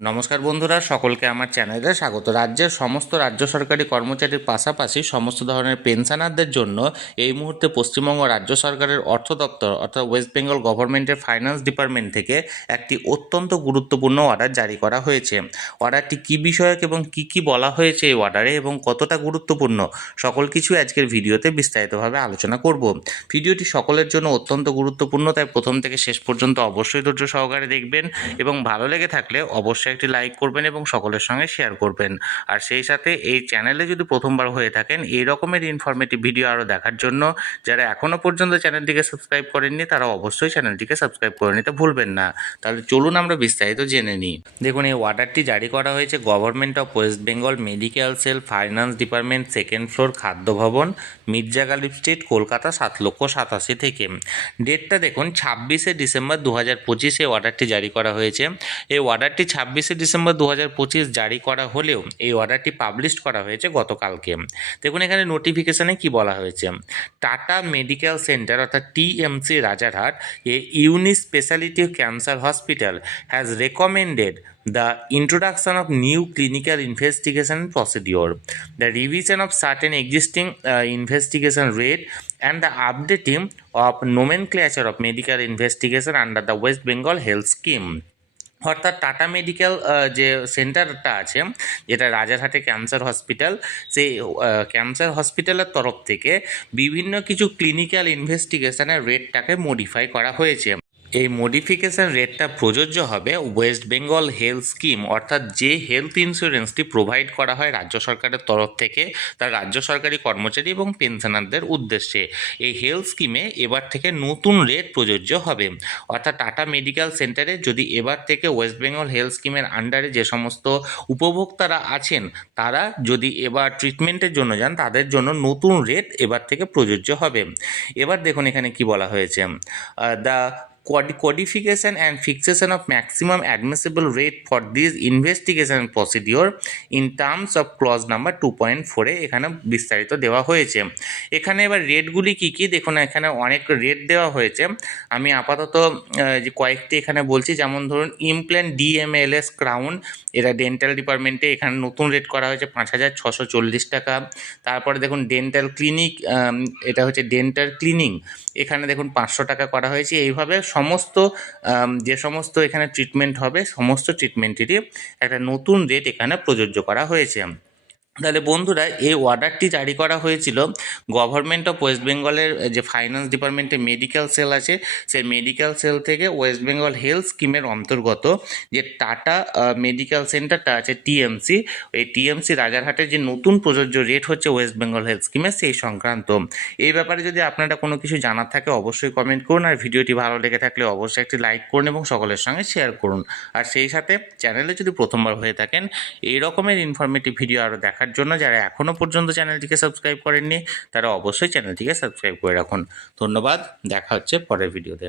নমস্কার বন্ধুরা, সকলকে আমার চ্যানেলে স্বাগত। রাজ্যের সমস্ত রাজ্য সরকারি কর্মচারীর পাশাপাশি সমস্ত ধরনের পেনশনারদের জন্য এই মুহূর্তে পশ্চিমবঙ্গ রাজ্য সরকারের অর্থ দপ্তর অর্থাৎ ওয়েস্ট বেঙ্গল গভর্নমেন্টের ফাইন্যান্স ডিপার্টমেন্ট থেকে একটি অত্যন্ত গুরুত্বপূর্ণ অর্ডার জারি করা হয়েছে। অর্ডারটি কী বিষয়ক এবং কী কী বলা হয়েছে এই অর্ডারে এবং কতটা গুরুত্বপূর্ণ, সকল কিছু আজকের ভিডিওতে বিস্তারিতভাবে আলোচনা করব। ভিডিওটি সকলের জন্য অত্যন্ত গুরুত্বপূর্ণ, তাই প্রথম থেকে শেষ পর্যন্ত অবশ্যই ধৈর্য সহকারে দেখবেন এবং ভালো লেগে থাকলে অবশ্যই একটি লাইক করবেন এবং সকলের সঙ্গে শেয়ার করবেন। আর সেই সাথে এই চ্যানেলে যদি প্রথমবার হয়ে থাকেন এই রকমের ইনফরমেটিভ ভিডিও আরও দেখার জন্য যারা এখনও পর্যন্ত চ্যানেলটিকে সাবস্ক্রাইব করেননি তারা অবশ্যই চ্যানেলটিকে সাবস্ক্রাইব করে নিতে ভুলবেন না। তাহলে চলুন আমরা বিস্তারিত জেনে নিই। দেখুন, এই অর্ডারটি জারি করা হয়েছে government of West Bengal medical sell finance department, second floor, খাদ্য ভবন, মির্জা গালিব স্ট্রিট, কলকাতা 7,87,000 থেকে। ডেটটা দেখুন 26শে ডিসেম্বর 2025 অর্ডারটি জারি করা হয়েছে। এই অর্ডারটি 26শে ডিসেম্বর 2025 জারি করা হলেও এই অর্ডারটি পাবলিশ করা হয়েছে গতকালকে। দেখুন এখানে নোটিফিকেশানে কি বলা হয়েছে। টাটা মেডিকেল সেন্টার অর্থাৎ TMC Rajarhat, a unique speciality cancer hospital has recommended the introduction of new clinical investigation procedure, the revision of certain existing investigation rate, and the updating of nomenclature of medical investigation under the West Bengal Health Scheme. অর্থাৎ tata medical যে সেন্টারটা আছে, যেটা রাজারহাটে cancer hospital, সেই cancer হসপিটালের তরফ থেকে বিভিন্ন কিছু ক্লিনিক্যাল ইনভেস্টিগেশনের রেটটাকে মডিফাই করা হয়েছে। এই মডিফিকেশান রেটটা প্রযোজ্য হবে ওয়েস্ট বেঙ্গল হেলথ স্কিম, অর্থাৎ যে হেলথ ইন্স্যুরেন্সটি প্রোভাইড করা হয় রাজ্য সরকারের তরফ থেকে তার রাজ্য সরকারি কর্মচারী এবং পেনশনারদের উদ্দেশ্যে। এই হেলথ স্কিমে এবার থেকে নতুন রেট প্রযোজ্য হবে। অর্থাৎ টাটা মেডিকেল সেন্টারে যদি এবার থেকে ওয়েস্ট বেঙ্গল হেলথ স্কিমের আন্ডারে যে সমস্ত উপভোক্তারা আছেন তারা যদি এবার ট্রিটমেন্টের জন্য যান তাদের জন্য নতুন রেট এবার থেকে প্রযোজ্য হবে। এবার দেখুন এখানে কি বলা হয়েছে। The codification and fixation of maximum admissible rate for this investigation procedure in terms of clause number 2.4 এ এখানে বিস্তারিত দেওয়া হয়েছে। এখানে এবার রেটগুলি কী কী দেখুন, এখানে অনেক রেট দেওয়া হয়েছে। আমি আপাতত যে কয়েকটি এখানে বলছি, যেমন ধরুন ইমপ্ল্যান্ট ডিএমএলএস ক্রাউন, এরা ডেন্টাল ডিপার্টমেন্টে এখানে নতুন রেট করা হয়েছে 5,640 টাকা। তারপরে দেখুন ডেন্টাল ক্লিনিক, এটা হচ্ছে ডেন্টাল ক্লিনিং, এখানে দেখুন 500 টাকা করা হয়েছে। এইভাবে সমস্ত যে সমস্ত এখানে ট্রিটমেন্ট হবে সমস্ত ট্রিটমেন্টেরই একটা নতুন রেট এখানে প্রযোজ্য করা হয়েছে। তাহলে বন্ধুরা, এই অর্ডারটি জারি করা হয়েছিল গভর্নমেন্ট অফ ওয়েস্ট বেঙ্গলের যে ফাইন্যান্স ডিপার্টমেন্টে মেডিকেল সেল আছে সেই মেডিকেল সেল থেকে ওয়েস্ট বেঙ্গল হেলথ স্কিমের অন্তর্গত যে টাটা মেডিকেল সেন্টারটা আছে টিএমসি, এই টিএমসি রাজারহাটের যে নতুন প্রযোজ্য রেট হচ্ছে ওয়েস্ট বেঙ্গল হেলথ স্কিমের সেই সংক্রান্ত। এই ব্যাপারে যদি আপনারা কোনো কিছু জানার থাকে অবশ্যই কমেন্ট করুন, আর ভিডিওটি ভালো লেগে থাকলে অবশ্যই একটি লাইক করুন এবং সকলের সঙ্গে শেয়ার করুন। আর সেই সাথে চ্যানেলে যদি প্রথমবার হয়ে থাকেন এই রকমের ইনফরমেটিভ ভিডিও আরও দেখার জন্য যারা এখনও পর্যন্ত চ্যানেলটিকে সাবস্ক্রাইব করেননি তারা অবশ্যই চ্যানেলটিকে সাবস্ক্রাইব করে রাখুন। ধন্যবাদ, দেখা হচ্ছে পরের ভিডিওতে।